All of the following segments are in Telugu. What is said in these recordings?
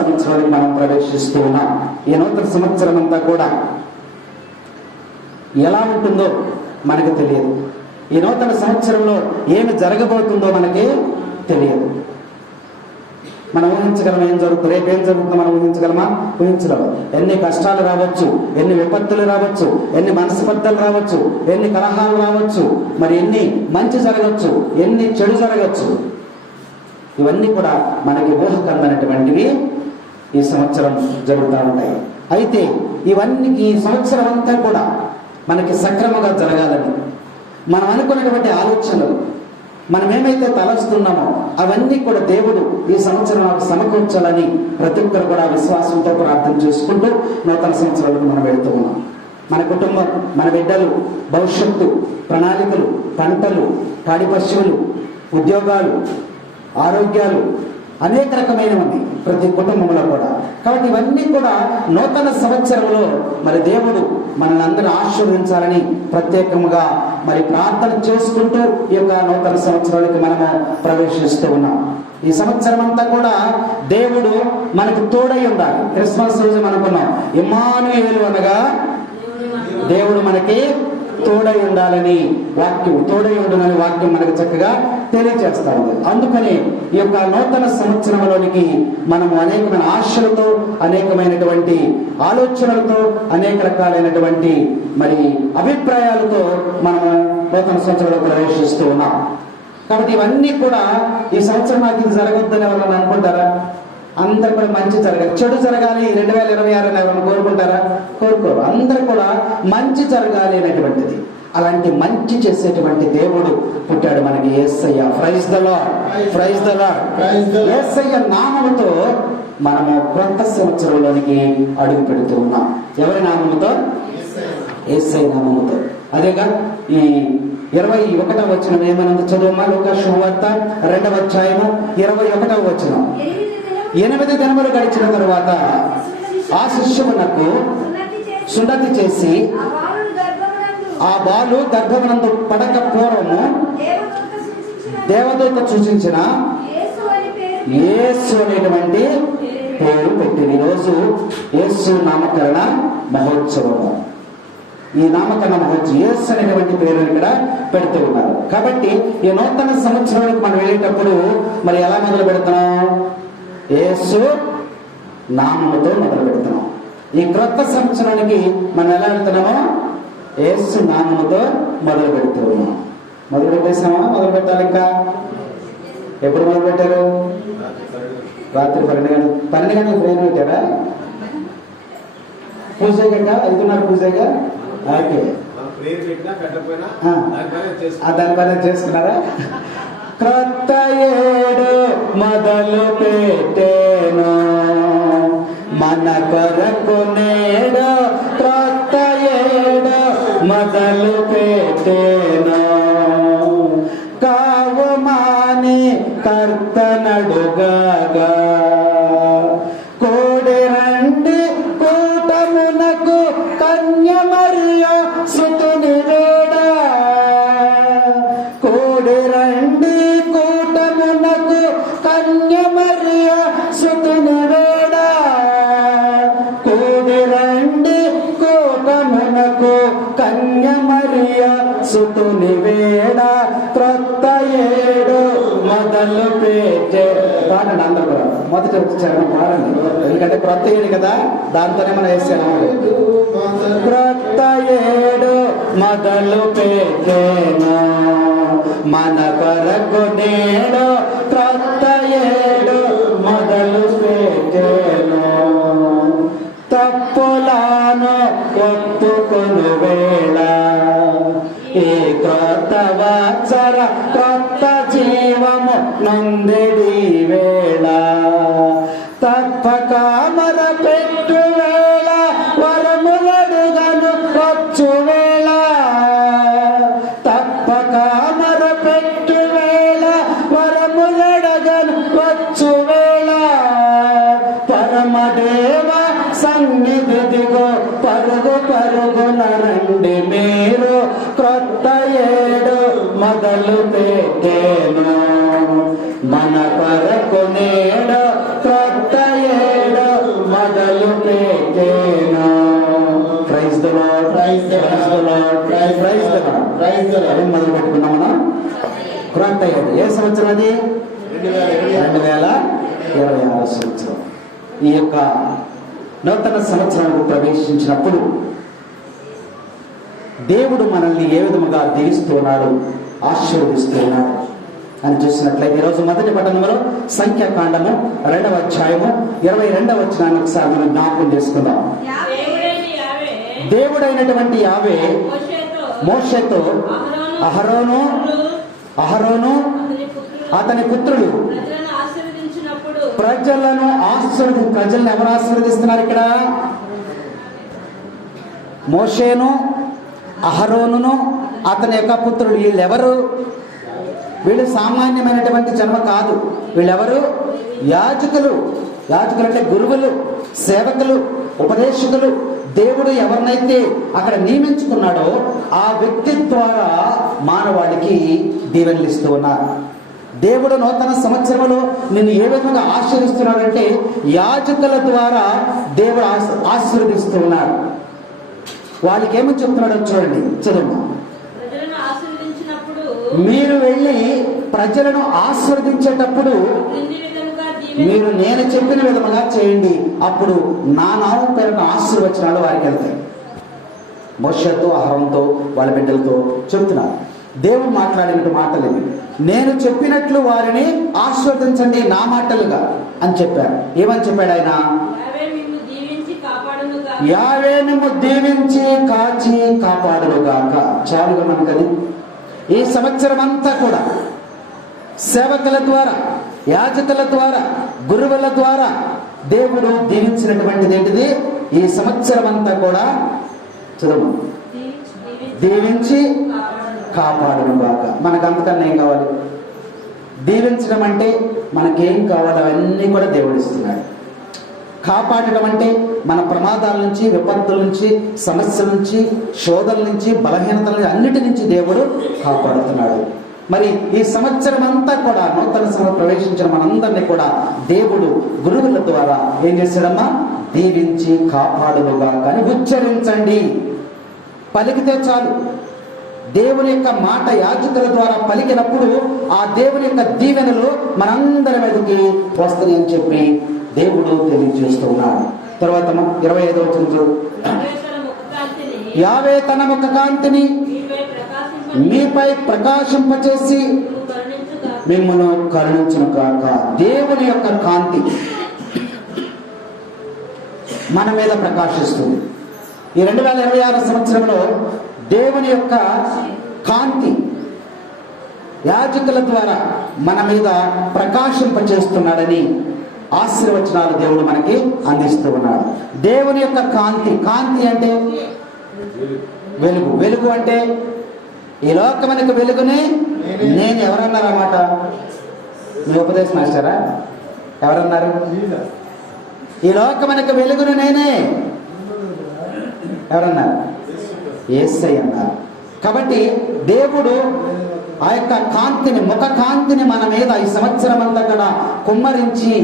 సంవత్సరానికి మనం ప్రవేశిస్తూ ఉన్నాం. ఈ నూతన సంవత్సరం అంతా కూడా ఎలా ఉంటుందో మనకు తెలియదు. ఈ నూతన సంవత్సరంలో ఏమి జరగబోతుందో మనకి తెలియదు. మనం ఊహించగలమా ఏం జరుగుతుంది, రేపు ఏం జరుగుతుందో మనం ఊహించగలమా? ఊహించలేము. ఎన్ని కష్టాలు రావచ్చు, ఎన్ని విపత్తులు రావచ్చు, ఎన్ని మనస్పర్ధలు రావచ్చు, ఎన్ని కలహాలు రావచ్చు, మరి ఎన్ని మంచి జరగచ్చు, ఎన్ని చెడు జరగచ్చు. ఇవన్నీ కూడా మనకి ఊహకందనటువంటివి ఈ సంవత్సరం జరుగుతూ ఉంటాయి. అయితే ఇవన్నీ ఈ సంవత్సరం అంతా కూడా మనకి సక్రమంగా జరగాలని మనం అనుకున్నటువంటి ఆలోచనలు, మనం ఏమైతే తలస్తున్నామో అవన్నీ కూడా దేవుడు ఈ సంవత్సరం నాకు సమకూర్చాలని ప్రతి ఒక్కరు కూడా విశ్వాసంతో ప్రార్థన చేసుకుంటూ నూతన సంవత్సరాలకు మనం వెళుతూ ఉన్నాం. మన కుటుంబం, మన బిడ్డలు, భవిష్యత్తు ప్రణాళికలు, పంటలు, పాడి పశువులు, ఉద్యోగాలు, ఆరోగ్యాలు, అనేక రకమైనవి ప్రతి కుటుంబంలో కూడా. కాబట్టి ఇవన్నీ కూడా నూతన సంవత్సరంలో మరి దేవుడు మనల్ని అందరూ ఆశీర్వదించాలని ప్రత్యేకంగా మరి ప్రార్థన చేసుకుంటూ ఈ యొక్క నూతన సంవత్సరానికి మనము ప్రవేశిస్తూ ఉన్నాం. ఈ సంవత్సరం అంతా కూడా దేవుడు మనకు తోడై ఉండాలి. క్రిస్మస్ రోజు అనుకున్నాం ఇమ్మానుయేలు అనగా దేవుడు మనకి తోడై ఉండాలని వాక్యం, తోడై ఉండాలని వాక్యం మనకు చక్కగా తెలియజేస్తా ఉంది. అందుకని ఈ యొక్క నూతన సంవత్సరంలోనికి మనము అనేకమైన ఆశలతో, అనేకమైనటువంటి ఆలోచనలతో, అనేక రకాలైనటువంటి మరి అభిప్రాయాలతో మనము నూతన సంవత్సరంలో ప్రవేశిస్తూ ఉన్నాం. కాబట్టి ఇవన్నీ కూడా ఈ సంవత్సరం నాకు ఇది జరగొద్దని ఎవరైనా అనుకుంటారా? అందరు కూడా మంచి జరగాలి, చెడు జరగాలి 2026 అని ఎవరైనా కోరుకుంటారా? కోరుకోరు. అందరూ కూడా మంచి జరగాలి అనేటువంటిది. అలాంటి మంచి చేసేటువంటి దేవుడు పుట్టాడు మనకి, Yesayya. Praise the lord, praise the lord. Yesayya నామముతో మనము కొత్త సంవత్సరంలోనికి అడుగు పెడుతూ ఉన్నాం. ఎవరి నామముతో? యేసయ్య నామముతో. అదేగా ఈ 21వ వచనం ఏమన్నది చదువుమా? లూకా శుభవార్త 2వ అధ్యాయము 21వ వచనం. 8 దినములు గడిచిన తరువాత ఆ శిష్యునకు సున్నతి చేసి ఆ బాలు గర్భమునందు పడక పూర్వము దేవదూత సూచించిన యేసు అనేటువంటి పేరు పెట్టింది. ఈరోజు యేసు నామకరణ మహోత్సవము. ఈ నామకరణ మహోత్సవం యేసు అనేటువంటి పేరు ఇక్కడ పెడుతూ ఉన్నారు. కాబట్టి ఈ నూతన సంవత్సరానికి మనం వెళ్ళేటప్పుడు మరి ఎలా మొదలు పెడుతున్నాం? యేసు నామముతో మొదలు పెడుతున్నాం. ఈ క్రొత్త సంవత్సరానికి మనం ఎలా వెళ్తున్నామో యేసు నామముతో మొదలు పెడుతూ ఉన్నాం. మొదలు పెట్టేసామా? మొదలు పెట్టాలి. ఇంకా ఎప్పుడు మొదలు పెట్టారు? రాత్రి 12 గంటలకు ట్రైన్ పెట్టారా? పూజ గంట 5:30 పూజగా. ఓకే, దానిపైన చేసుకున్నారా? క్రొత్త ఏడు మొదలు పెట్టేను మన కొరకు నేడు, క్రొత్త ఏడు మొదలు పెట్టేను కావమాని కర్తనడుగాగా కోడి రండి కూటమునకు కన్య మరియా సుతుని వేడా. కోడి రండి కూటమునకు కన్య మరియా సుతుని వేడా. కోడి రండి కూటమునకు కన్య మరియా సుతుని వేడా. క్రొత్త ఏడు మొదలు పెట్టే పాడండి. అందరూ కూడా మొదటి చరణం పాడండి, ఎందుకంటే క్రొత్త ఏడు కదా, దాంతోనే మనం వేసాము. క్రొత్త ఏడు మొదలు పెట్టేను మన కొరకు నేడు, క్రొత్త ఏడు మొదలు పెట్టేను తప్పులాను ఒప్పుకొను వేళ. ఈ క్రొత్త వాత్సర క్రొత్త జీవము నొందిడి వేళ. తప్పక మర పెట్టు వేళ వరములడుగను వచ్చు వేళ. తప్పక మర పెట్టు వేళ వరములడగను వచ్చు వేళ. పరమదేవ సన్నిధిగో పరుగు పరుగున రండి మీరు, క్రొత్త ఏడు మొదలు పెట్టేను మన కొరకు నేడు, క్రొత్త ఏడు ఏం మొదలు పెట్టుకున్నాం మనం? క్రొత్త ఏడు. ఏ సంవత్సరం అది? 2026 సంవత్సరం. ఈ యొక్క నూతన సంవత్సరానికి ప్రవేశించినప్పుడు దేవుడు మనల్ని ఏ విధముగా దీవిస్తున్నాడు, ఆశీర్వదిస్తున్నాడు అని చూసినట్లయితే ఈరోజు మొదటి పట్టణంలో సంఖ్యాకాండము 2వ అధ్యాయము 22వ వచనాన్ని ఒకసారి మనం జ్ఞాపకం చేసుకుందాం. దేవుడైనటువంటి యావే మోషేతో అహరోను అతని పుత్రులు ప్రజలను ప్రజలను ఎవరు ఆశీర్వదిస్తున్నారు? ఇక్కడ మోషేను, అహరోనును, అతని యొక్క పుత్రులు. వీళ్ళెవరు? వీళ్ళు సామాన్యమైనటువంటి జన్మ కాదు. వీళ్ళెవరు? యాజకులు. యాజకులు అంటే గురువులు, సేవకులు, ఉపదేశకులు. దేవుడు ఎవరినైతే అక్కడ నియమించుకున్నాడో ఆ వ్యక్తి ద్వారా మానవాళికి దీవెనలు ఇస్తూ ఉన్నారు. దేవుడు నూతన సంవత్సరంలో నిన్ను ఏ విధంగా ఆశీర్వదిస్తున్నాడంటే యాజకుల ద్వారా దేవుడు ఆశీర్వదిస్తూ ఉన్నాడు. వాళ్ళకి ఏమో చెప్తున్నాడో చూడండి, చదువు. మీరు వెళ్ళి ప్రజలను ఆశీర్వదించేటప్పుడు మీరు నేను చెప్పిన విధముగా చేయండి, అప్పుడు నా నామం పేరున ఆశీర్వచనాలు వారికి వెళ్తాయి. మోషేతో, అహరోనుతో, వాళ్ళ బిడ్డలతో చెప్తున్నారు. దేవుడు మాట్లాడిన మాటలు ఇవి. నేను చెప్పినట్లు వారిని ఆశీర్వదించండి నా మాటలుగా అని చెప్పారు. ఏమని చెప్పాడు ఆయన? యావే నిన్ను దీవించి కాచి కాపాడుగాక. చాలుగా మనకది. ఈ సంవత్సరం అంతా కూడా సేవకుల ద్వారా, యాజకుల ద్వారా, గురువుల ద్వారా దేవుడు దీవించినటువంటిది ఏంటిది? ఈ సంవత్సరం అంతా కూడా చదువు, దీవించి కాపాడుగాక. మనకు అంతకన్నా ఏం కావాలి? దీవించడం అంటే మనకేం కావాలి అవన్నీ కూడా దేవుడు ఇస్తున్నాడు. కాపాడడం అంటే మన ప్రమాదాల నుంచి, విపత్తుల నుంచి, సమస్యల నుంచి, శోధనల నుంచి, బలహీనతల నుంచి, అన్నిటి నుంచి దేవుడు కాపాడుతున్నాడు. మరి ఈ సంవత్సరం అంతా కూడా నూతన సంవత్సరం ప్రవేశించిన మనందరినీ కూడా దేవుడు గురువుల ద్వారా ఏం చేశాడమ్మా? దీవించి కాపాడుగా కానీ ఉచ్చరించండి. పలికితే చాలు. దేవుని యొక్క మాట యాజకుల ద్వారా పలికినప్పుడు ఆ దేవుని యొక్క దీవెనలు మనందరి మీదకి వస్తాయి అని చెప్పి దేవుడు తెలియజేస్తూ ఉన్నాడు. తర్వాత 25వ వచనం, యావే తన ముఖ కాంతిని మీపై ప్రకాశింపచేసి మిమ్మల్ని కరుణించును గాక. దేవుని యొక్క కాంతి మన మీద ప్రకాశిస్తుంది. ఈ 2026 సంవత్సరంలో దేవుని యొక్క కాంతి యాజకుల ద్వారా మన మీద ప్రకాశింపచేస్తున్నాడని ఆశీర్వచనాలు దేవుడు మనకి అందిస్తూ ఉన్నాడు. దేవుని యొక్క కాంతి. కాంతి అంటే వెలుగు. వెలుగు అంటే ఈ లోకమునకు వెలుగునే నేను. ఎవరన్నారన్నమాట? మీ ఉపదేశం మాస్టరా? ఎవరన్నారు? ఈ లోకమునకు వెలుగును నేనే. ఎవరన్నారు? యేసయ్య అన్నారు. కాబట్టి దేవుడు ఆ యొక్క కాంతిని, ముఖ కాంతిని మన మీద ఈ సంవత్సరం అంతా కూడా కుమ్మరించి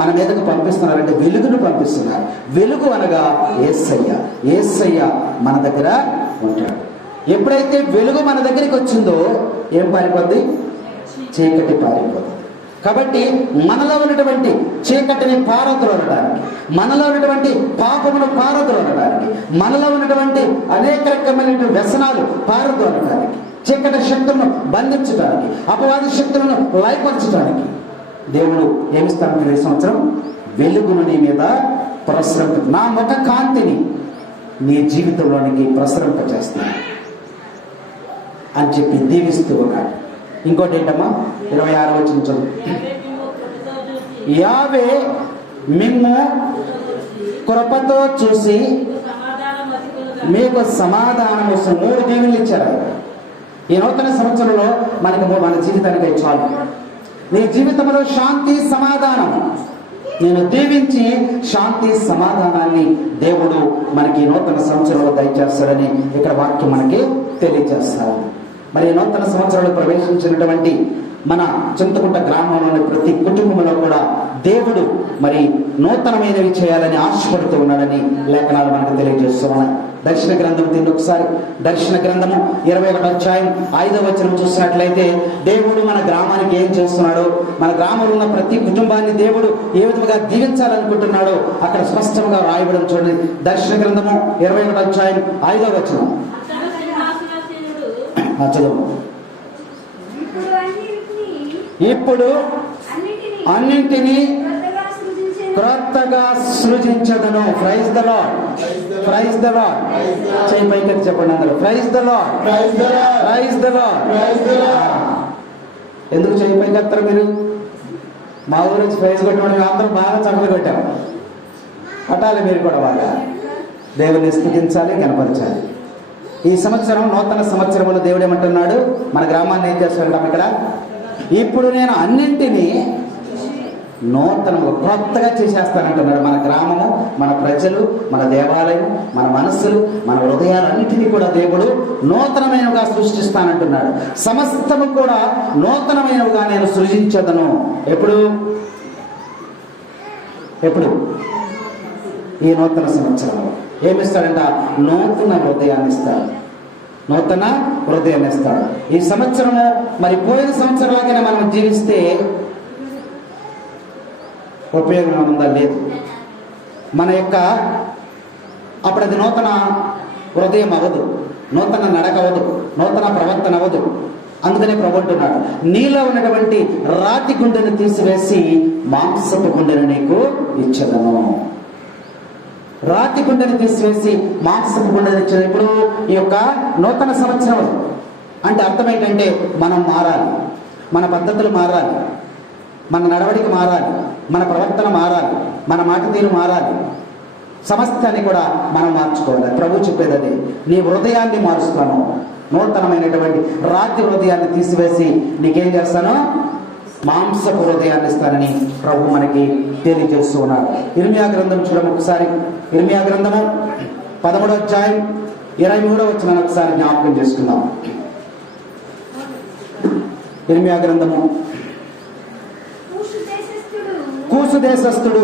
మన మీదకు పంపిస్తున్నారంటే వెలుగును పంపిస్తున్నారు. వెలుగు అనగా యేసయ్య. యేసయ్య మన దగ్గర ఉంటాడు. ఎప్పుడైతే వెలుగు మన దగ్గరికి వచ్చిందో ఏం పారిపోద్ది? చీకటి పారిపోతుంది. కాబట్టి మనలో ఉన్నటువంటి చీకటిని పారద్రోలడానికి, మనలో ఉన్నటువంటి పాపమును పారద్రోలడానికి, మనలో ఉన్నటువంటి అనేక రకమైన వ్యసనాలు పారద్రోలడానికి, చీకటి శక్తులను బంధించడానికి, అపవాది శక్తులను లయపరచడానికి దేవుడు ఏమిస్తాను? ఈ సంవత్సరం వెలుగును నీ మీద ప్రసరింప, నా ముఖ కాంతిని నీ జీవితంలోనికి ప్రసరింపచేస్తాను అని చెప్పి దీవిస్తూ ఉన్నాడు. ఇంకోటి ఏంటమ్మా? 26వ వచనం, యావే మిమ్ము కృపతో చూసి మీకు సమాధానం కోసం 3 దీవెనలు ఇచ్చారు. ఈ నూతన సంవత్సరంలో మనకి మన జీవితానికి చాలు. నీ జీవితంలో శాంతి, సమాధానం నేను దీవించి శాంతి సమాధానాన్ని దేవుడు మనకి నూతన సంవత్సరంలో దయచేస్తాడని ఇక్కడ వాక్యం మనకి తెలియజేస్తారు. మరి నూతన సంవత్సరంలో ప్రవేశించినటువంటి మన చింతకుంట గ్రామంలోని ప్రతి కుటుంబంలో కూడా దేవుడు మరి నూతనమైనవి చేయాలని ఆశపడుతూ ఉన్నాడని లేఖనాలు మనకు తెలియజేస్తున్నాయి. దర్శన గ్రంథం దీన్ని ఒకసారి దర్శన గ్రంథము 21వ అధ్యాయం 5వ వచనం చూసినట్లయితే దేవుడు మన గ్రామానికి ఏం చేస్తున్నాడో, మన గ్రామంలో ఉన్న ప్రతి కుటుంబాన్ని దేవుడు ఏ విధంగా దీవించాలనుకుంటున్నాడో అక్కడ స్పష్టంగా రాయబడం చూడండి. దర్శన గ్రంథము 21వ అధ్యాయం 5వ వచనం చదువు. ఇప్పుడు అన్నింటినీ క్రొత్తగా సృజించదను. Praise the lord, praise the lord. చేయి పైకి చెప్పండి అందరూ, praise the lord, praise the lord. ఎందుకు చేయి పైకి ఎత్తారు మీరు? మా ఊరు వచ్చి ప్రైజ్ కొట్టడం అందరూ బాగా చక్కలు కొట్టారు. కొట్టాలి మీరు కూడా బాగా. దేవుని స్తుతించాలి, కనపరచాలి. ఈ సంవత్సరం నూతన సంవత్సరంలో దేవుడు ఏమంటున్నాడు? మన గ్రామాన్ని ఏం చేస్తాడంటాం ఇక్కడ? ఇప్పుడు నేను అన్నింటినీ నూతనంగా కొత్తగా చేసేస్తానంటున్నాడు. మన గ్రామము, మన ప్రజలు, మన దేవాలయం, మన మనస్సులు, మన హృదయాలన్నింటినీ కూడా దేవుడు నూతనమైనవిగా సృష్టిస్తానంటున్నాడు. సమస్తము కూడా నూతనమైనవిగా నేను సృజించదను. ఎప్పుడు? ఈ నూతన సంవత్సరంలో ఏమిస్తాడంట? నూతన హృదయాన్ని ఇస్తాడు, నూతన హృదయాన్ని ఇస్తాడు. ఈ సంవత్సరము మరి పోయిన సంవత్సరంలాగానే మనం జీవిస్తే ఉపయోగం ఉందా? లేదు. మన యొక్క అప్పుడు అది నూతన హృదయం అవ్వదు, నూతన నడక అవ్వదు, నూతన ప్రవర్తన అవ్వదు. అందుకనే ప్రభు అంటున్నాడు, నీలో ఉన్నటువంటి రాతి గుండెను తీసివేసి మాంసపు గుండెను నీకు ఇచ్చదను. రాతి గుండెని తీసివేసి మాంసపు గుండెని ఇచ్చేది ఇప్పుడు ఈ యొక్క నూతన సంవత్సరం. అంటే అర్థం ఏంటంటే మనం మారాలి, మన పద్ధతులు మారాలి, మన నడవడిక మారాలి, మన ప్రవర్తన మారాలి, మన మాట తీరు మారాలి. సమస్తాన్ని కూడా మనం మార్చుకోవాలి. ప్రభు చెప్పేది అది, నీ హృదయాన్ని మారుస్తాను, నూతనమైనటువంటి రాతి హృదయాన్ని తీసివేసి నీకేం చేస్తాను? మాంసపు హృదయాన్ని ఇస్తానని ప్రభు మనకి తెలియజేస్తూ ఉన్నాడు. ఇర్మియా గ్రంథం చూడము ఒకసారి. ఇర్మియా గ్రంథము 13వ అధ్యాయం 23వ వచనాన్ని ఒకసారి జ్ఞాపకం చేసుకుందాం. ఇర్మియా గ్రంథము. కూసు దేశస్థుడు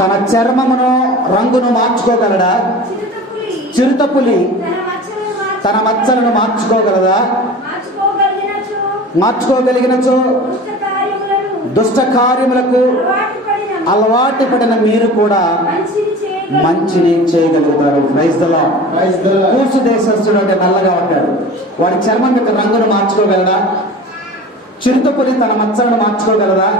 తన చర్మమును రంగును మార్చుకోగలడా? చిరుతపులి తన మచ్చలను మార్చుకోగలదా? మార్చుకోగలిగినచో దుష్ట కార్యములకు అలవాటు పడిన మీరు కూడా మంచిని చేయగలుగుతారు. Praise the lord. కూసు దేశస్థుడు అంటే నల్లగా ఉంటాడు, వాడి చర్మం యొక్క రంగును మార్చుకోగలడా? చిరుతపులి తన మచ్చలను మార్చుకోగలదా?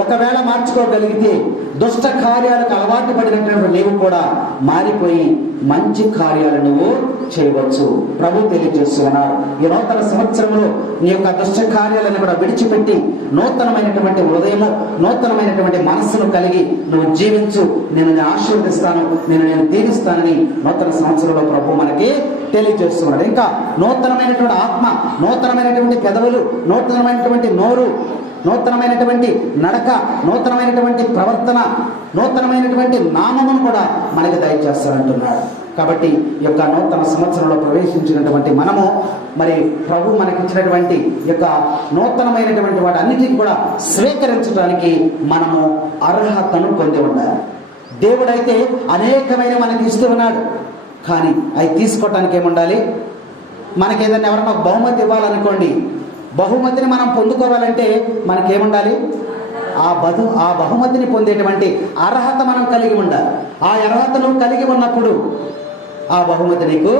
ఒకవేళ మార్చుకోగలిగితే దుష్ట కార్యాలకు అలవాటు పడినటువంటి నీవు కూడా మారిపోయి మంచి కార్యాలు నువ్వు చేయవచ్చు. ప్రభు తెలియజేస్తున్నాడు, ఈ నూతన సంవత్సరంలో నీ యొక్క దుష్ట కార్యాలను కూడా విడిచిపెట్టి నూతనమైనటువంటి హృదయము, నూతనమైనటువంటి మనస్సును కలిగి నువ్వు జీవించు. నేను ఆశీర్వదిస్తాను, నేను దీవిస్తానని నూతన సంవత్సరంలో ప్రభు మనకి తెలియజేస్తున్నాడు. ఇంకా నూతనమైనటువంటి ఆత్మ, నూతనమైనటువంటి పెదవులు, నూతనమైనటువంటి నోరు, నూతనమైనటువంటి నడక, నూతనమైనటువంటి ప్రవర్తన, నూతనమైనటువంటి నామమును కూడా మనకి దయచేస్తానంటున్నాడు. కాబట్టి ఈ యొక్క నూతన సంవత్సరంలో ప్రవేశించినటువంటి మనము మరి ప్రభు మనకిచ్చినటువంటి యొక్క నూతనమైనటువంటి వాటి అన్నిటిని కూడా స్వీకరించడానికి మనము అర్హతను పొంది ఉండాలి. దేవుడైతే అనేకమైన మనకి ఇస్తూ ఉన్నాడు, కానీ అవి తీసుకోవటానికి ఏముండాలి? మనకి ఏదైనా ఎవరైనా బహుమతి ఇవ్వాలనుకోండి, బహుమతిని మనం పొందుకోవాలంటే మనకేముండాలి? ఆ బహుమతిని పొందేటువంటి అర్హత మనం కలిగి ఉండాలి. ఆ అర్హతను కలిగి ఉన్నప్పుడు ఆ బహుమతి నీకు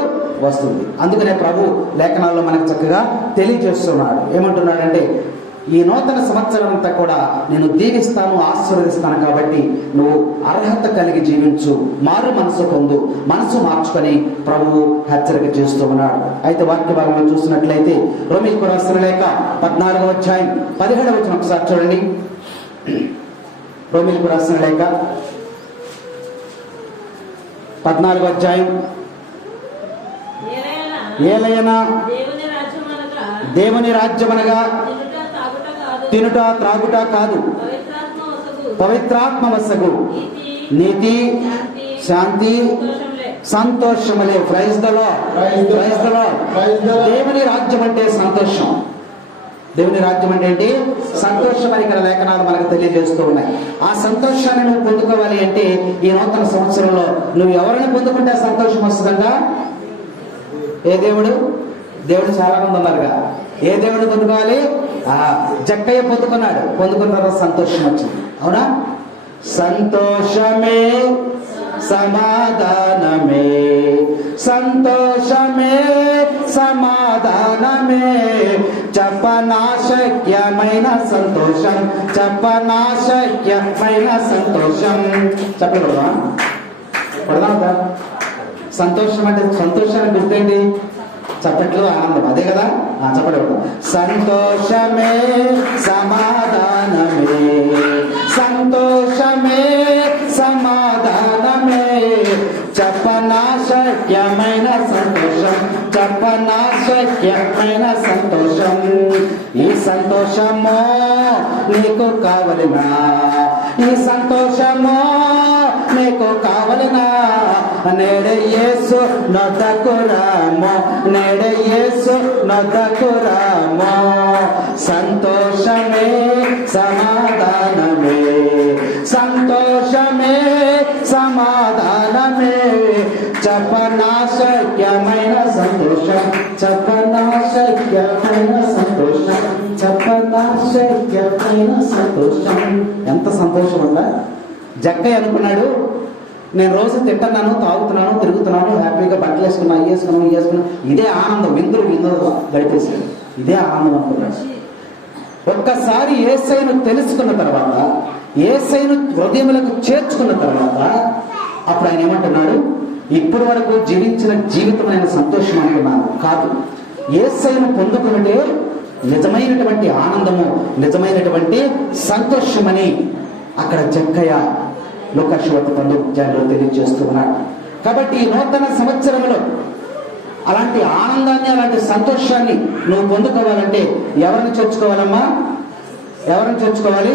వస్తుంది. అందుకనే ప్రభు లేఖనాల్లో మనకు చక్కగా తెలియజేస్తున్నాడు. ఏమంటున్నాడంటే, ఈ నూతన సంవత్సరం అంతా కూడా నేను దీవిస్తాను, ఆశీర్వదిస్తాను, కాబట్టి నువ్వు అర్హత కలిగి జీవించు, మారు మనసు పొందు, మనసు మార్చుకొని ప్రభువు హెచ్చరిక చేస్తూ ఉన్నాడు. అయితే వాక్య భాగంలో చూసినట్లయితే రోమీయులకు రాసిన లేఖ 14వ అధ్యాయం 17వ వచనం ఒకసారి చూడండి. రోమీయులకు రాసిన లేఖ 14వ అధ్యాయం. ఏలయనా దేవుని రాజ్యమనగా తినుట త్రాగుట కాదు, పవిత్రాత్మ వసగు నీతి, శాంతి, సంతోషములే. Praise the lord, praise the lord. దేవుని రాజ్యం అంటే సంతోషం. దేవుని రాజ్యం అంటే ఏంటి? సంతోషం అని ఇక్కడ లేఖనాలు మనకు తెలియజేస్తూ ఉన్నాయి. ఆ సంతోషాన్ని నువ్వు పొందుకోవాలి అంటే ఈ నూతన సంవత్సరంలో నువ్వు ఎవరిని పొందుకుంటే సంతోషం వస్తుందంట? ఏ దేవుడు? దేవుడు చాలా మంది ఉన్నారుగా. ఏ దేవుడు పొందుకోవాలి? జక్కయ్య పొందుకున్నాడు. పొందుకున్న తర్వాత సంతోషం వచ్చింది. అవునా? సంతోషమే సమాధానమే, సంతోషమే సమాధానమే, చెప్పనాశక్యమైన సంతోషం, చెప్పనాశక్యమైన సంతోషం. చెప్పకూడదా? పడదా? సంతోషం అంటే సంతోషాన్ని గుర్తేంటి? చప్పట్లు, ఆనందం, అదే కదా? చెప్పకూడదు. సంతోషమే సమాధానమే, సంతోషమే సమాధానమే, చెప్పనాశక్యమైన సంతోషం, చెప్పనాశక్యమైన సంతోషం. ఈ సంతోషమో నీకు కావలినా? ఈ సంతోషమో నీకు కావలినా? నేడే యేసు నొద్దకు రామో, నేడే యేసు నొద్దకు రామో. సంతోషమే సమాధానమే, సంతోషమే సమాధానమే, చెప్పనాశక్యమైన సంతోషం, చెప్పనాశక్యమైన సంతోషం, చెప్పనాశక్యమైన సంతోషం. ఎంత సంతోషం ఉందా? జక్కయ్య అనుకున్నాడు, నేను రోజు తింటున్నాను, తాగుతున్నాను, తిరుగుతున్నాను, హ్యాపీగా బట్టలు వేసుకున్నాను, వేసుకున్నాను, ఇదే ఆనందం, విందులు గడిపేశాడు. ఇదే ఆనందం అనుకున్నాడు. ఒక్కసారి యేసయ్యను తెలుసుకున్న తర్వాత, యేసయ్యను హృదయములకు చేర్చుకున్న తర్వాత అప్పుడు ఆయన ఏమంటున్నాడు? ఇప్పటి వరకు జీవించిన జీవితం ఆయన సంతోషం అనుకున్నాను కాదు, యేసయ్యను పొందుకున్నదే నిజమైనటువంటి ఆనందము, నిజమైనటువంటి సంతోషమని అక్కడ జక్కయ్య లూకాసు వార్త 19 తెలియజేస్తూ ఉన్నాడు. కాబట్టి ఈ నూతన సంవత్సరంలో అలాంటి ఆనందాన్ని, అలాంటి సంతోషాన్ని నువ్వు పొందుకోవాలంటే ఎవరిని చేర్చుకోవాలమ్మా? ఎవరిని చేర్చుకోవాలి?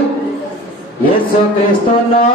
యేసుక్రీస్తును